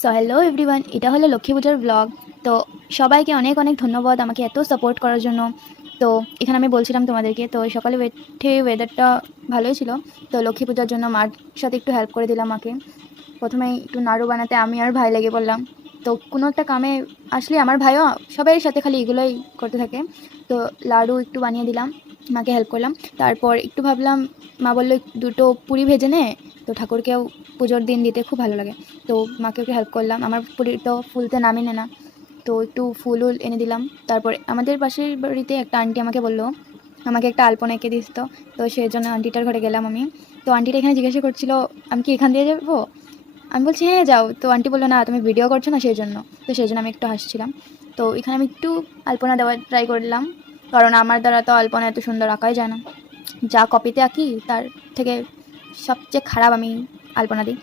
So hello everyone, এটা হলো লক্ষ্মী পূজার ব্লগ। তো সবাইকে অনেক অনেক ধন্যবাদ আমাকে এত সাপোর্ট করার জন্য। তো এখানে আমি বলছিলাম তোমাদেরকে, তো সকালে উঠে ওয়েদারটা ভালোই ছিল। তো লক্ষ্মী পূজার জন্য মার সাথে একটু হেল্প করে দিলাম মাকে। প্রথমে একটু নাড়ু বানাতে আমি আর ভাই লেগে পড়লাম। তো কোনো একটা কামে আসলে আমার ভাইও সবাই সাথে খালি এগুলোই করতে থাকে। তো লাড়ু একটু বানিয়ে দিলাম, মাকে হেল্প করলাম। তারপর একটু ভাবলাম, মা বললো দুটো পুরি ভেজে নে, তো ঠাকুরকেও পুজোর দিন দিতে খুব ভালো লাগে। তো মাকে একটু হেল্প করলাম, আমার পুরি তো ফুলতে নামই না, তো একটু ফুল এনে দিলাম। তারপর আমাদের পাশের বাড়িতে একটা আন্টি আমাকে বললো আমাকে একটা আলপনা এঁকে দিস। তো সেই জন্য আন্টিটার ঘরে গেলাম আমি। তো আন্টিটা এখানে জিজ্ঞাসা করছিল আমি কি এখান দিয়ে যাবো। আমি বলছি হ্যাঁ যাও। তো আন্টি বললো না তুমি ভিডিও করছো না, সেই জন্য। তো সেই জন্য আমি একটু হাসছিলাম। তো এখানে আমি একটু আলপনা দেওয়ার ট্রাই করলাম, কারণ আমার দ্বারা তো আলপনা এত সুন্দর আঁকাই যায় না। যা কপিতে আঁকি তার থেকে সবচেয়ে খারাপ আমি আলপনা দিই।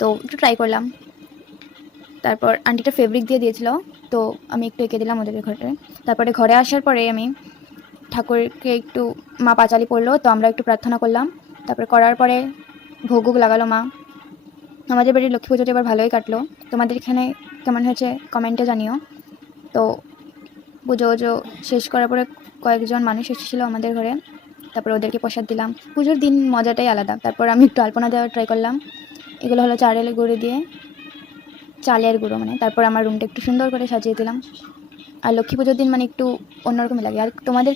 তো একটু ট্রাই করলাম। তারপর আন্টিটা ফেব্রিক দিয়ে দিয়েছিল, তো আমি একটু এঁকে দিলাম ওদের ঘরে। তারপরে ঘরে আসার পরে আমি ঠাকুরকে একটু, মা পাঁচালি পড়লো, তো আমরা একটু প্রার্থনা করলাম। তারপরে করার পরে ভোগ লাগালো মা। আমাদের বাড়ির লক্ষ্মী পুজোটা এবার ভালোই কাটলো। তোমাদের এখানে কেমন হয়েছে কমেন্টে জানিও। তো পুজো শেষ করার পরে কয়েকজন মানুষ এসেছিলো আমাদের ঘরে। তারপরে ওদেরকে প্রসাদ দিলাম। পুজোর দিন মজাটাই আলাদা। তারপর আমি একটু আলপনা দেওয়ার ট্রাই করলাম। এগুলো হলো চালের গুঁড়ো দিয়ে, চালের গুঁড়ো মানে। তারপর আমার রুমটা একটু সুন্দর করে সাজিয়ে দিলাম। আর লক্ষ্মী পুজোর দিন মানে একটু অন্যরকমই লাগে। আর তোমাদের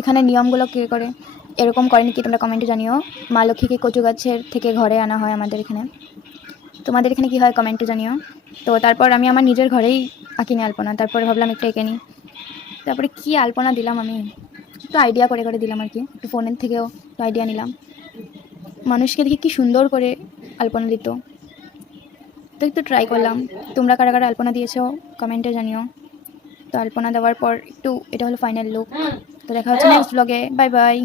এখানে নিয়মগুলো কে করে, এরকম করেনি কি তোমরা কমেন্টে জানিও। মা লক্ষ্মীকে কচু গাছের থেকে ঘরে আনা হয় আমাদের এখানে। তোমাদের এখানে কী হয় কমেন্টে জানিও। তো তারপর আমি আমার নিজের ঘরেই আঁকিনি আলপনা। তারপরে ভাবলাম একটু এঁকে নিই। তারপরে কী আলপনা দিলাম আমি, একটু আইডিয়া করে দিলাম আর কি। একটু ফোনের থেকেও একটু আইডিয়া নিলাম। মানুষকে দেখে কী সুন্দর করে আলপনা দিত, তো একটু ট্রাই করলাম। তোমরা কারা কারা আলপনা দিয়েছো কমেন্টে জানিও। তো আলপনা দেওয়ার পর একটু, এটা হলো ফাইনাল লুক। তো দেখা হচ্ছে নেক্সট ব্লগে। Bye bye.